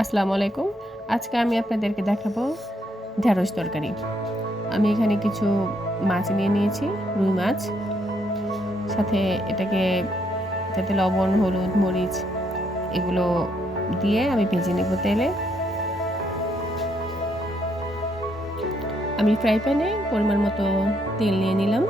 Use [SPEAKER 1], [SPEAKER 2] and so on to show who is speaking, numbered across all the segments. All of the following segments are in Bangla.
[SPEAKER 1] আসসালামু আলাইকুম। আজকে আমি আপনাদেরকে দেখাবো ঢেঁড়স তরকারি। আমি এখানে কিছু মাছ নিয়ে নিয়েছি, রুই মাছ, সাথে এটাকে যাতে লবণ, হলুদ, মরিচ এগুলো দিয়ে আমি ভেজে নেব তেলে। আমি ফ্রাই প্যানে পরিমাণ মতো তেল নিয়ে নিলাম।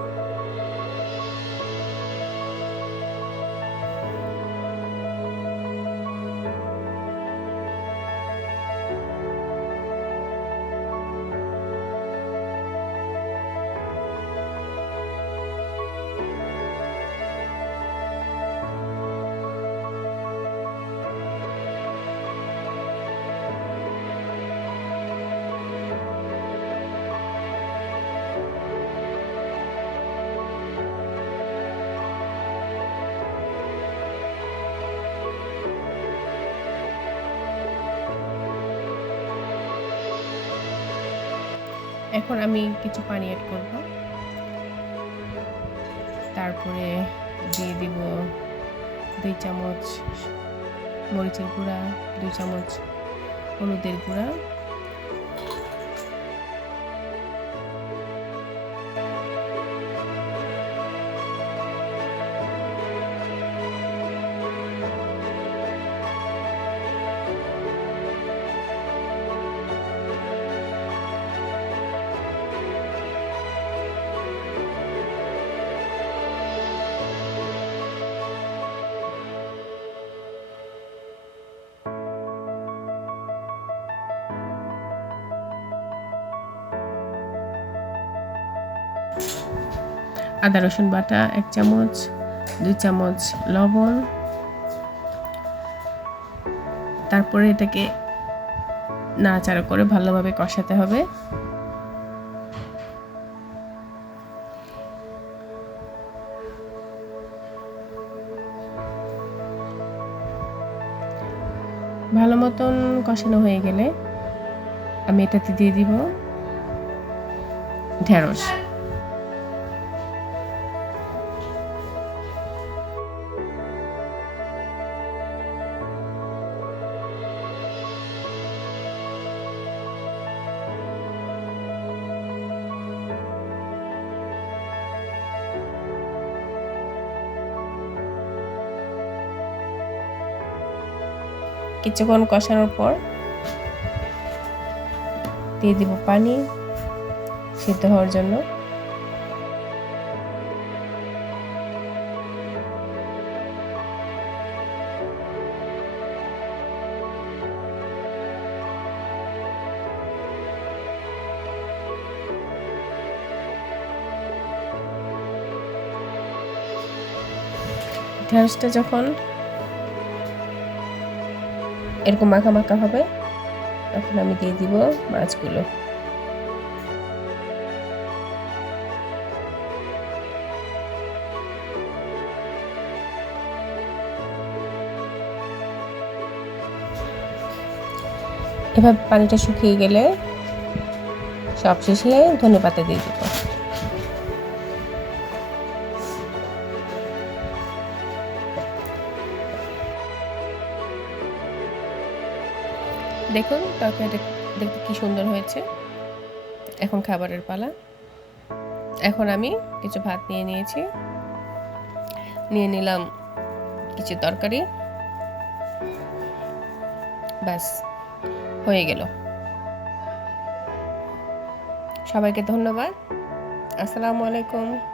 [SPEAKER 1] এখন আমি কিছু পানি অ্যাড করব। তারপরে দিয়ে দিব দুই চামচ মরিচের গুঁড়া, দুই চামচ হলুদের গুঁড়া আদা, রসুন বাটা, এক চামচ, দুই চামচ লবণ। তারপরে এটাকে নাড়াচাড়া করে ভালোভাবে কষাতে হবে। ভালো মতন কষানো হয়ে গেলে আমি এটাতে দিয়ে দিব ঢেঁড়স। কিছুক্ষণ কষানোর পর দিয়ে দিব পানি সিদ্ধ হওয়ার জন্য। ঢেঁড়সটা যখন এরকম মাখা মাখা হবে তখন আমি দিয়ে দিব মাছগুলো। এভাবে পানিটা শুকিয়ে গেলে সব শেষে ধনে পাতা দিয়ে দিব। দেখুন, তরকারিটা দেখতে কি সুন্দর হয়েছে। এখন খাবারের পালা। এখন আমি কিছু ভাত নিয়ে নিয়েছি। নিয়ে নিলাম কিছু তরকারি। ব্যাস, হয়ে গেল। সবাইকে ধন্যবাদ। আসসালামু আলাইকুম।